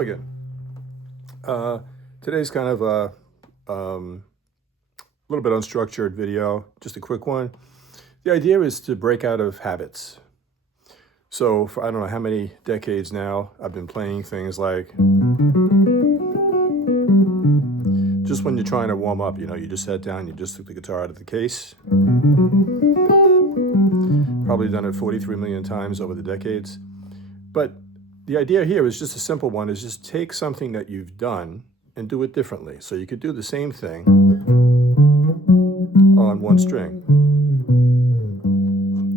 Hello again. Today's kind of a little bit unstructured video, just a quick one. The idea is to break out of habits. So for I don't know how many decades now, I've been playing things like, just when you're trying to warm up, you just sat down, you just took the guitar out of the case. Probably done it 43 million times over the decades. But the idea here is just a simple one, is just take something that you've done and do it differently. So you could do the same thing on one string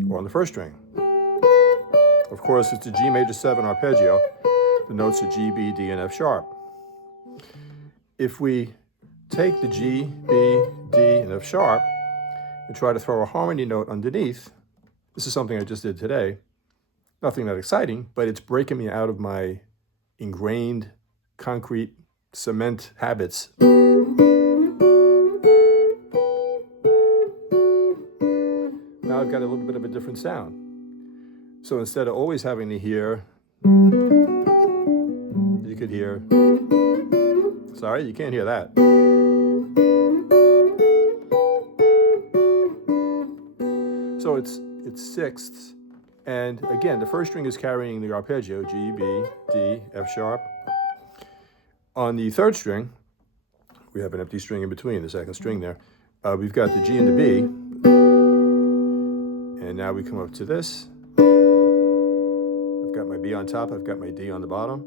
or on the first string. Of course, it's a G major 7 arpeggio. The notes are G, B, D, and F sharp. If we take the G, B, D, and F sharp and try to throw a harmony note underneath, this is something I just did today. Nothing that exciting, but it's breaking me out of my ingrained concrete cement habits. Now I've got a little bit of a different sound. So instead of always having to hear, you could hear, sorry, you can't hear that. So it's sixths. And again, the first string is carrying the arpeggio, G, B, D, F sharp. On the third string, we have an empty string in between, the second string there. We've got the G and the B. And now we come up to this. I've got my B on top, I've got my D on the bottom.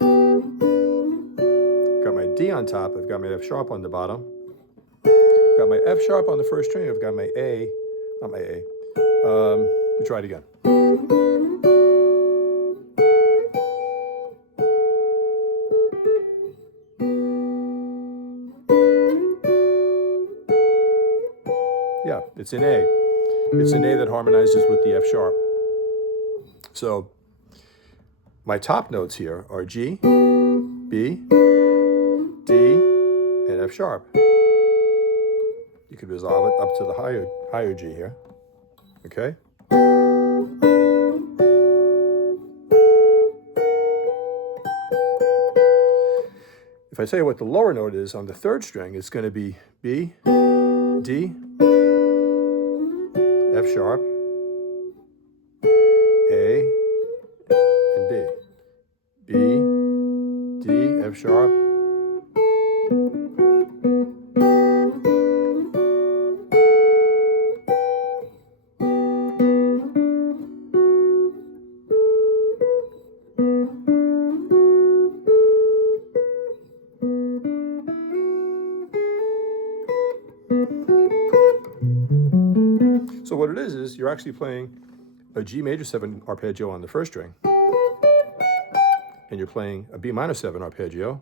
I've got my D on top, I've got my F sharp on the bottom. I've got my F sharp on the first string, I've got my A, not my A. Let me try it again. Yeah, it's an A. It's an A that harmonizes with the F sharp. So my top notes here are G, B, D, and F sharp. You could resolve it up to the higher G here. Okay? If I tell you what the lower note is on the third string, it's going to be B, D, F sharp, A, and B. B, D, F sharp, so what it is you're actually playing a G major 7 arpeggio on the first string, and you're playing a B minor 7 arpeggio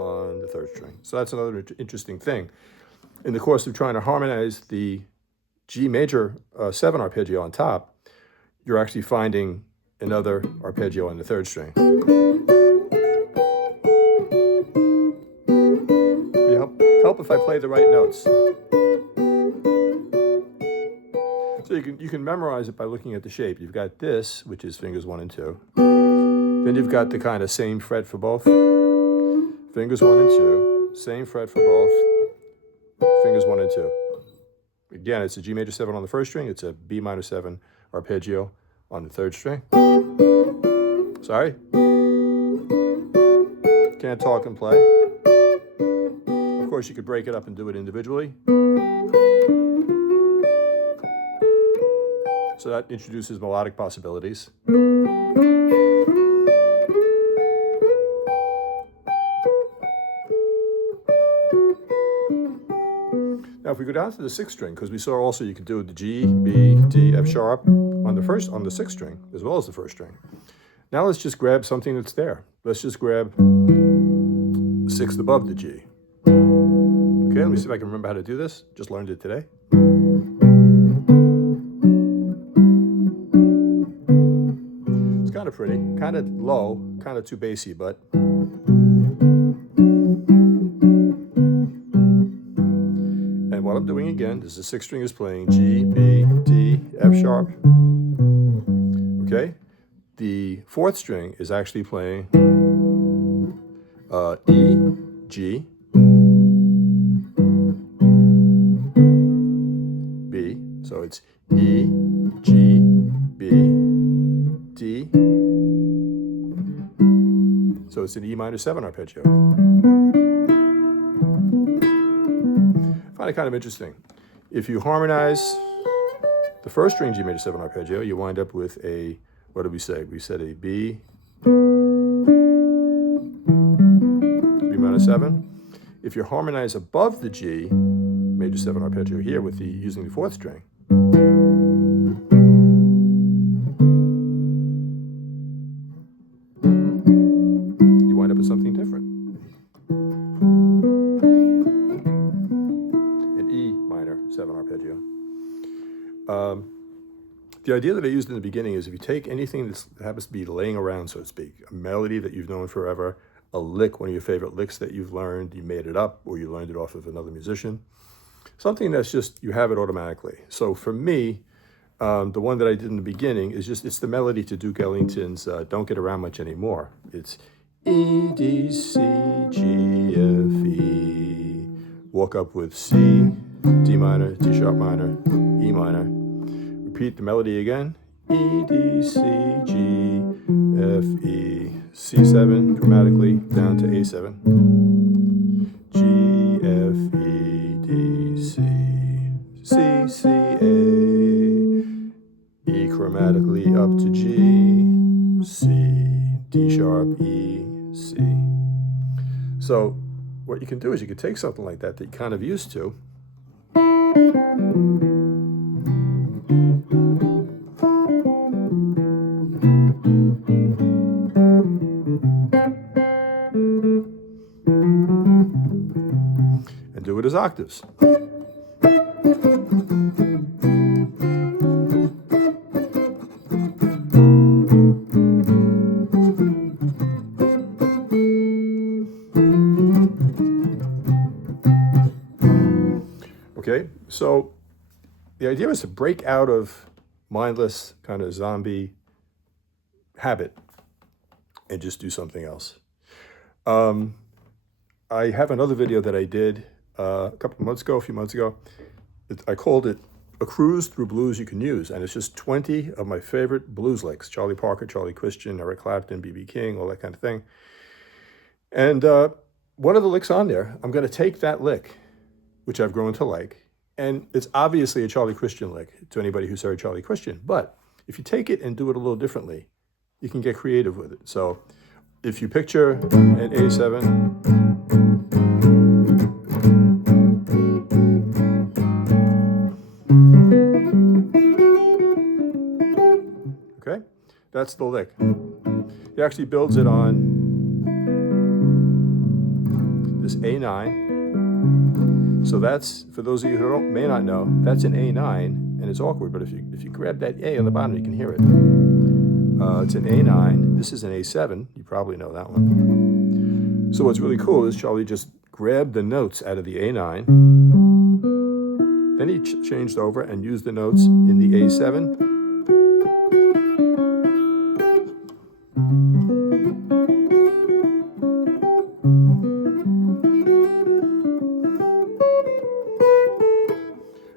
on the third string. So that's another interesting thing. In the course of trying to harmonize the G major 7 arpeggio on top, you're actually finding another arpeggio on the third string. Help if I play the right notes. So you can memorize it by looking at the shape. You've got this, which is fingers 1 and 2. Then you've got the kind of same fret for both. Fingers 1 and 2. Same fret for both. Fingers 1 and 2. Again, it's a G major 7 on the first string. It's a B minor 7 arpeggio on the third string. Sorry. Can't talk and play. Of course, you could break it up and do it individually. So that introduces melodic possibilities. Now, if we go down to the sixth string, because we saw also you could do the G, B, D, F sharp on the sixth string, as well as the first string. Now let's just grab something that's there. Let's just grab the sixth above the G. Okay, let me see if I can remember how to do this. Just learned it today. It's kind of pretty, kind of low, kind of too bassy, but and what I'm doing again is the sixth string is playing G, B, D, F sharp. Okay, the fourth string is actually playing E, G, B. So it's E, G, B, D. So it's an E minor 7 arpeggio. I find it kind of interesting. If you harmonize the first string G major 7 arpeggio, you wind up with a, what did we say? We said a B, B minor 7. If you harmonize above the G major 7 arpeggio here with using the fourth string, you wind up with something different. An E minor 7 arpeggio. The idea that I used in the beginning is if you take anything that happens to be laying around, so to speak, a melody that you've known forever, a lick, one of your favorite licks that you've learned, you made it up, or you learned it off of another musician, something that's just, you have it automatically. So for me, the one that I did in the beginning is just, it's the melody to Duke Ellington's Don't Get Around Much Anymore. It's E, D, C, G, F, E. Walk up with C, D minor, D sharp minor, E minor. Repeat the melody again. E, D, C, G, F, E. C7 dramatically down to A7. G, F, E, D, C. C, C, A. E chromatically up to G, C, D sharp, E, C. So what you can do is you can take something like that you're kind of used to, and do it as octaves. Okay, so the idea is to break out of mindless kind of zombie habit and just do something else. I have another video that I did a few months ago. I called it A Cruise Through Blues You Can Use, and it's just 20 of my favorite blues licks, Charlie Parker, Charlie Christian, Eric Clapton, B.B. King, all that kind of thing. And one of the licks on there, I'm going to take that lick, which I've grown to like, and it's obviously a Charlie Christian lick to anybody who's heard Charlie Christian, but if you take it and do it a little differently, you can get creative with it. So if you picture an A7, okay, that's the lick. He actually builds it on this A9. So that's, for those of you who may not know, that's an A9, and it's awkward, but if you grab that A on the bottom, you can hear it. It's an A9. This is an A7. You probably know that one. So what's really cool is Charlie just grabbed the notes out of the A9. Then he changed over and used the notes in the A7.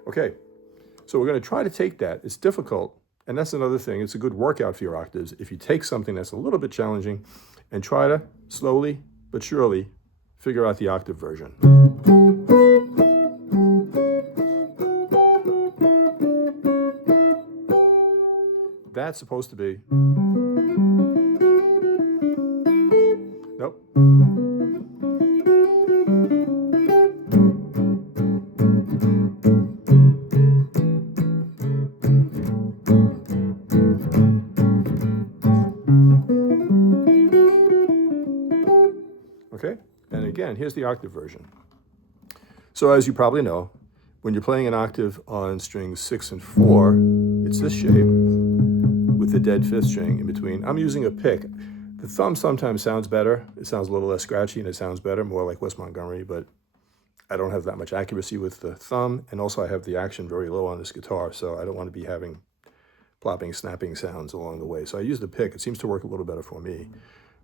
Okay, so we're going to try to take that. It's difficult, and that's another thing. It's a good workout for your octaves. If you take something that's a little bit challenging and try to slowly but surely figure out the octave version. That's supposed to be. Nope. Okay, and again, here's the octave version. So as you probably know, when you're playing an octave on strings 6 and 4, it's this shape with the dead fifth string in between. I'm using a pick. The thumb sometimes sounds better. It sounds a little less scratchy and it sounds better, more like Wes Montgomery, but I don't have that much accuracy with the thumb, and also I have the action very low on this guitar, so I don't want to be having plopping, snapping sounds along the way. So I use the pick. It seems to work a little better for me.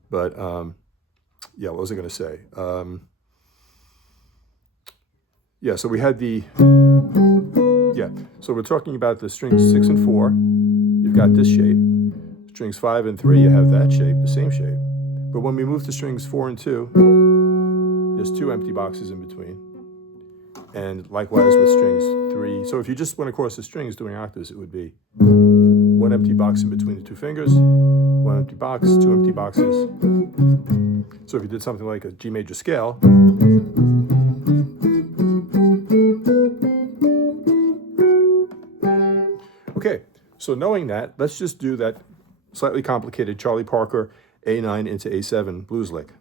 But yeah, what was I going to say? Yeah, so we had the, yeah, so we're talking about the strings 6 and 4. You've got this shape. Strings 5 and 3, you have that shape, the same shape. But when we move to strings 4 and 2, there's 2 empty boxes in between. And likewise with strings 3. So if you just went across the strings doing octaves, it would be 1 empty box in between the 2 fingers, 1 empty box, 2 empty boxes. So if you did something like a G major scale, okay, so knowing that, let's just do that slightly complicated Charlie Parker A9 into A7 blues lick.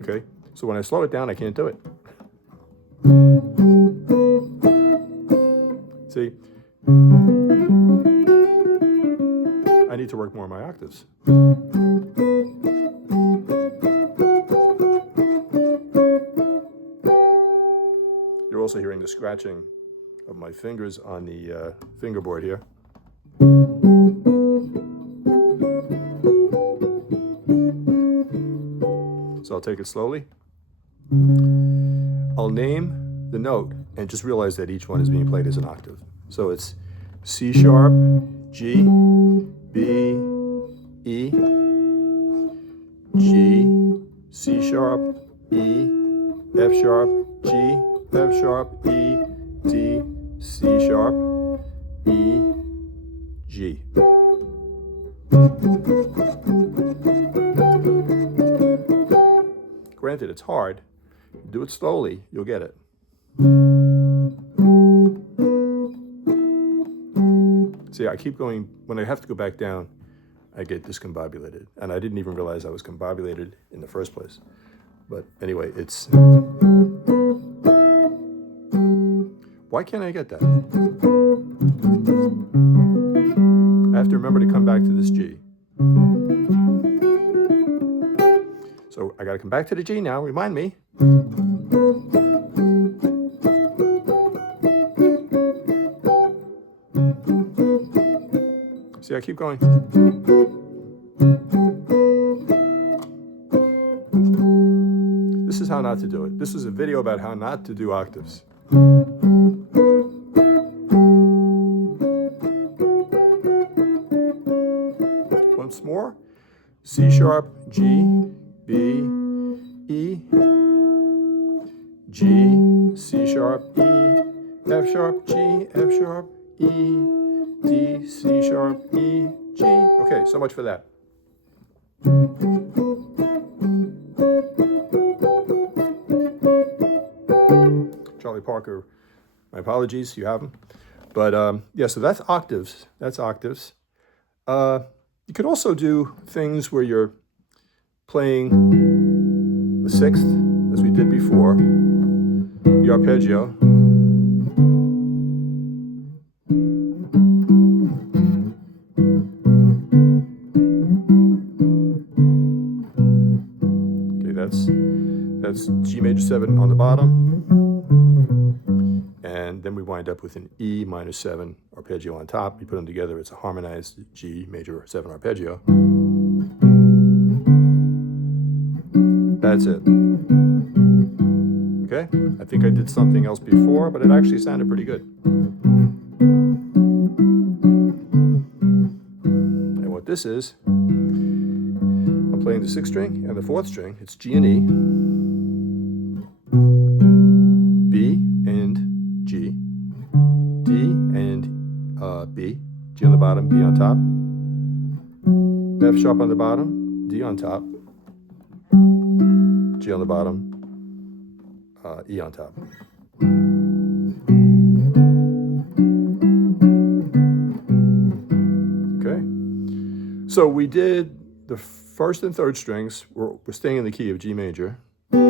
Okay, so when I slow it down, I can't do it. See? I need to work more on my octaves. You're also hearing the scratching of my fingers on the fingerboard here. So I'll take it slowly. I'll name the note and just realize that each one is being played as an octave. So it's C sharp, G, B, E, G, C sharp, E, F sharp, G, F sharp, E, D, C sharp, E, G. Granted, it's hard. Do it slowly, you'll get it. See, I keep going, when I have to go back down, I get discombobulated. And I didn't even realize I was combobulated in the first place. But anyway, it's... Why can't I get that? I have to remember to come back to this G. So I got to come back to the G now, remind me. See, I keep going. This is how not to do it. This is a video about how not to do octaves. Once more. C sharp, G, B, E, G, C sharp, E, F sharp, G, F sharp, E, D, C sharp, E, G. Okay, so much for that. Charlie Parker, my apologies, you have them. But yeah, so that's octaves. That's octaves. You could also do things where you're playing the sixth, as we did before, the arpeggio. That's G major 7 on the bottom, and then we wind up with an E minor 7 arpeggio on top. You put them together, it's a harmonized G major 7 arpeggio. That's it. Okay, I think I did something else before, but it actually sounded pretty good. And what this is, I'm playing the 6th string and the 4th string. It's G and E, B and G, D and B, G on the bottom, B on top, F sharp on the bottom, D on top, G on the bottom, E on top. Okay, so we did the 1st and 3rd strings. We're staying in the key of G major. Let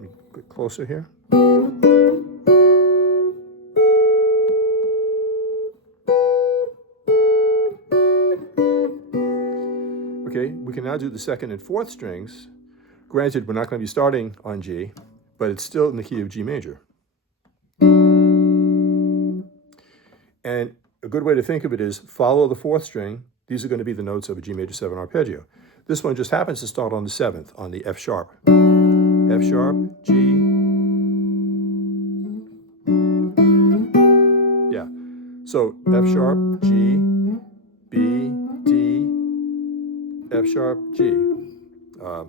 me get closer here. Okay, we can now do the 2nd and 4th strings, Granted, we're not going to be starting on G, but it's still in the key of G major. And a good way to think of it is follow the fourth string. These are going to be the notes of a G major 7 arpeggio. This one just happens to start on the 7th, on the F sharp. F sharp, G. Yeah. So F sharp, G, B, D, F sharp, G. I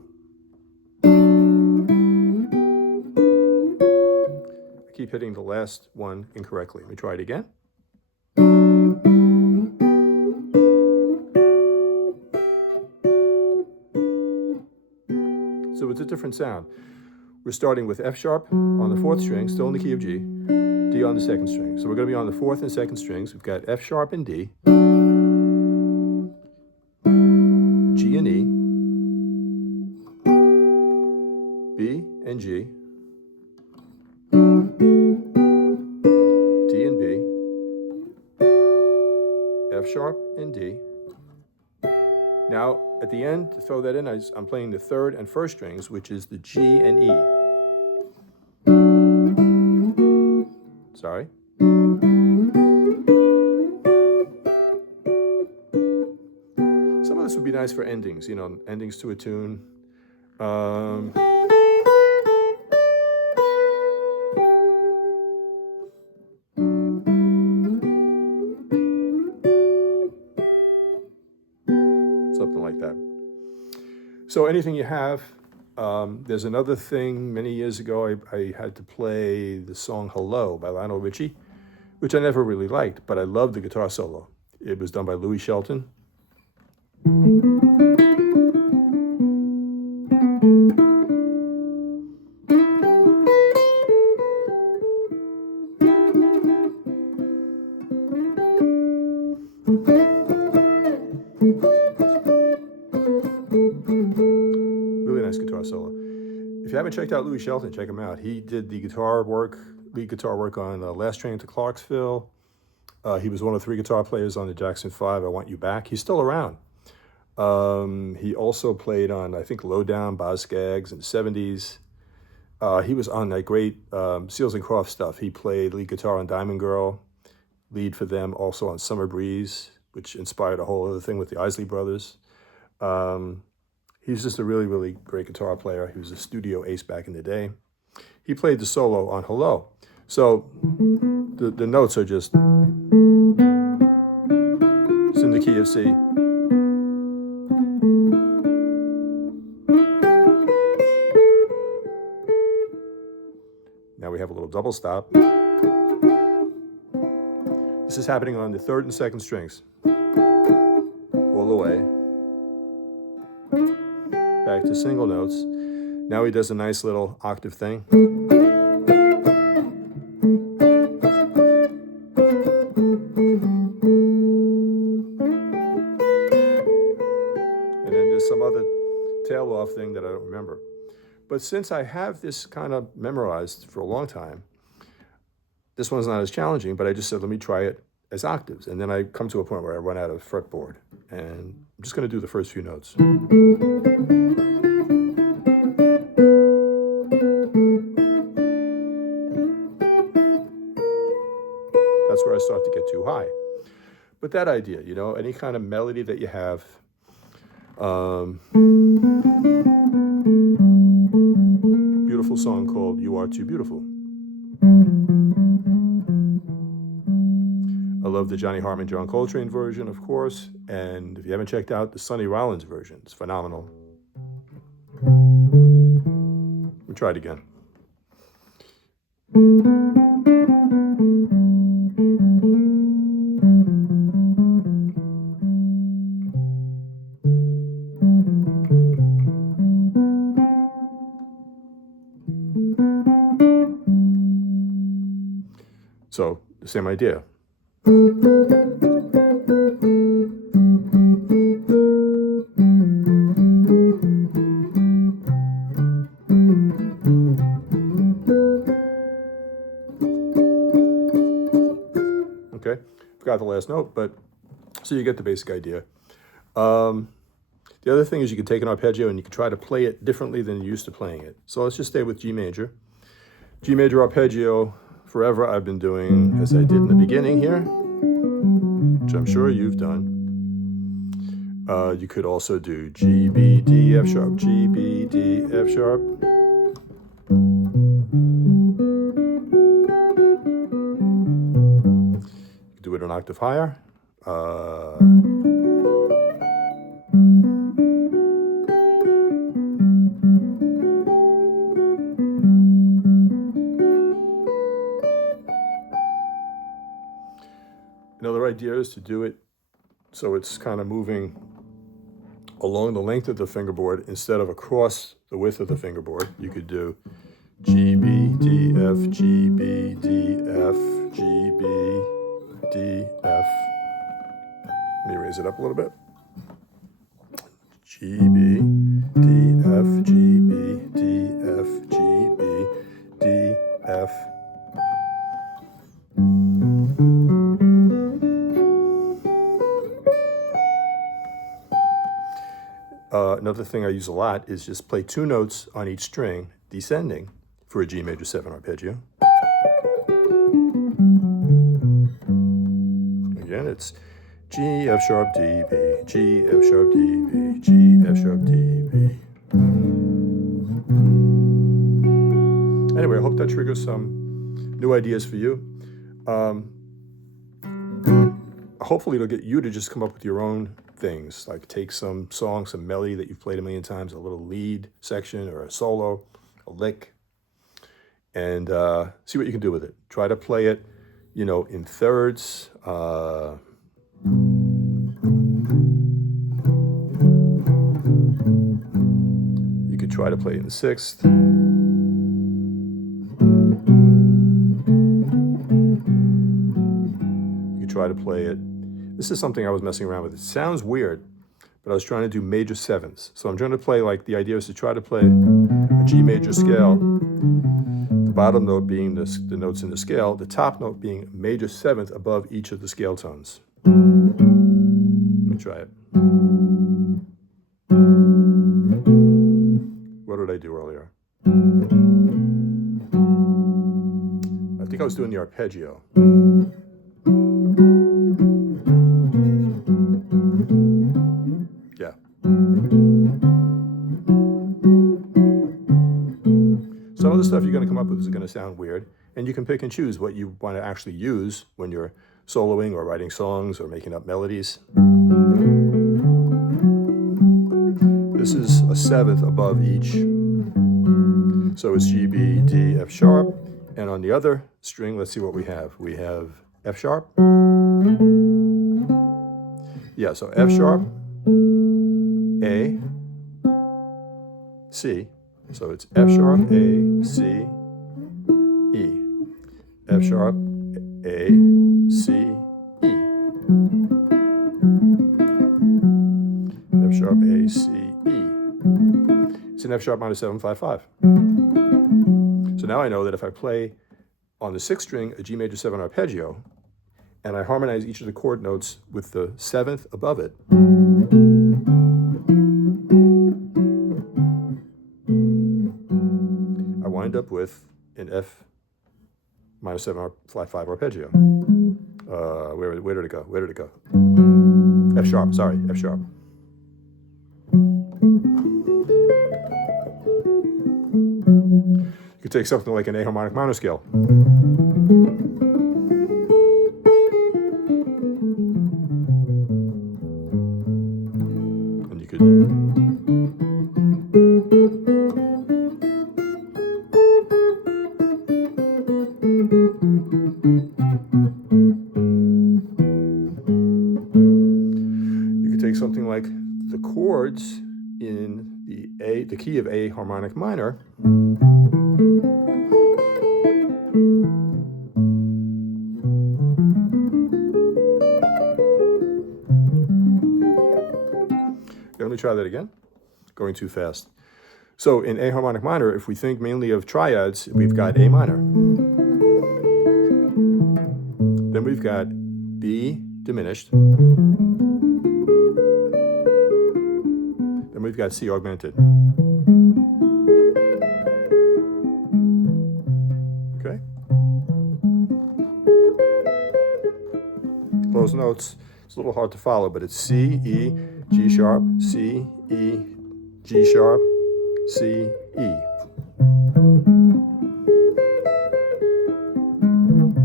keep hitting the last one incorrectly. Let me try it again. So it's a different sound. We're starting with F sharp on the fourth string, still in the key of G, D on the second string. So we're going to be on the fourth and second strings. We've got F sharp and D, G and E, B and G, D and B, F sharp and D. Now, at the end, to throw that in, I'm playing the third and first strings, which is the G and E. Sorry. Some of this would be nice for endings, endings to a tune. Something like that. So anything you have. There's another thing. Many years ago, I had to play the song Hello by Lionel Richie, which I never really liked, but I loved the guitar solo. It was done by Louis Shelton. Nice guitar solo. If you haven't checked out Louis Shelton, check him out. He did the lead guitar work on Last Train to Clarksville. He was one of 3 guitar players on the Jackson 5, I Want You Back. He's still around. He also played on, I think, Lowdown, Boz Scaggs in the 70s. He was on that great Seals and Crofts stuff. He played lead guitar on Diamond Girl, lead for them also on Summer Breeze, which inspired a whole other thing with the Isley Brothers. He's just a really, really great guitar player. He was a studio ace back in the day. He played the solo on Hello. So the notes are just, it's in the key of C. Now we have a little double stop. This is happening on the third and second strings, all the way. Back to single notes. Now he does a nice little octave thing. And then there's some other tail off thing that I don't remember. But since I have this kind of memorized for a long time, this one's not as challenging, but I just said, let me try it as octaves. And then I come to a point where I run out of fretboard. And I'm just going to do the first few notes. That's where I start to get too high. But that idea, any kind of melody that you have, beautiful song called You Are Too Beautiful. I love the Johnny Hartman, John Coltrane version, of course. And if you haven't checked out the Sonny Rollins version, it's phenomenal. We'll try it again. So, the same idea. Okay, forgot the last note, but so you get the basic idea. The The other thing is you can take an arpeggio and you can try to play it differently than you're used to playing it. So let's just stay with G major. G major arpeggio, forever I've been doing as I did in the beginning here, which I'm sure you've done. You could also do G, B, D, F sharp, G, B, D, F sharp. You could do it an octave higher. Another idea is to do it so it's kind of moving along the length of the fingerboard instead of across the width of the fingerboard. You could do G, B, D, F, G, B, D, F, G, B, D, F. Let me raise it up a little bit. G, B, D, F, G, B, D, F, G, B, D, F. Another thing I use a lot is just play 2 notes on each string, descending, for a G major 7 arpeggio. Again, it's G, F sharp, D, B, G, F sharp, D, B, G, F sharp, D, B. Anyway, I hope that triggers some new ideas for you. Hopefully it'll get you to just come up with your own things, like take some song, some melody that you've played a million times, a little lead section or a solo, a lick, and see what you can do with it. Try to play it, you know, in thirds. You could try to play it in sixth. You could try to play it. This is something I was messing around with. It sounds weird, but I was trying to do major 7s. So I'm trying to play, like, the idea is to try to play a G major scale, the bottom note being the notes in the scale, the top note being major 7th above each of the scale tones. Let me try it. What did I do earlier? I think I was doing the arpeggio. Yeah. Some of the stuff you're going to come up with is going to sound weird, and you can pick and choose what you want to actually use when you're soloing or writing songs or making up melodies. This is a 7th above each, so it's G, B, D, F sharp, and on the other string, let's see what we have. We have F sharp. Yeah, so F sharp, A, C. So it's F sharp, A, C, E. F sharp, A, C, E. F sharp, A, C, E. It's an F sharp minor 7, 5, 5. So now I know that if I play on the 6th string a G major 7 arpeggio, and I harmonize each of the chord notes with the 7th above it, I wind up with an F minor 7 flat 5 arpeggio. Where did it go? Where did it go? F sharp, sorry, F sharp. You could take something like an A harmonic minor scale. And you could take something like the chords in the key of A harmonic minor. Let me try that again. Going too fast. So in A harmonic minor, if we think mainly of triads, we've got A minor. Then we've got B diminished. we've got C augmented. Okay? Close notes. It's a little hard to follow, but it's C, E, G sharp, C, E, G sharp, C, E.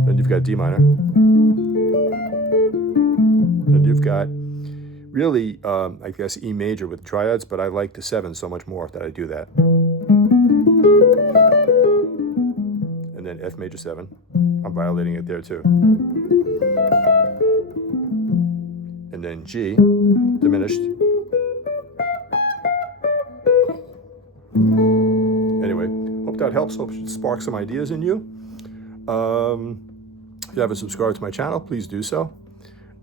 Then you've got D minor. Then you've got really, I guess, E major with triads, but I like the 7 so much more that I do that. And then F major 7. I'm violating it there too. And then G, diminished. Anyway, hope that helps. Hope it sparks some ideas in you. If you haven't subscribed to my channel, please do so.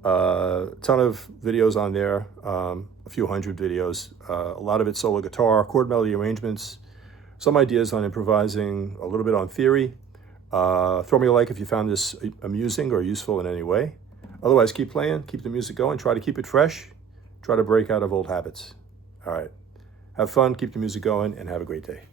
A ton of videos on there, a few hundred videos. A lot of it solo guitar, chord melody arrangements, some ideas on improvising, a little bit on theory. Throw me a like if you found this amusing or useful in any way. Otherwise, keep playing, keep the music going, try to keep it fresh, try to break out of old habits. All right. Have fun, keep the music going, and have a great day.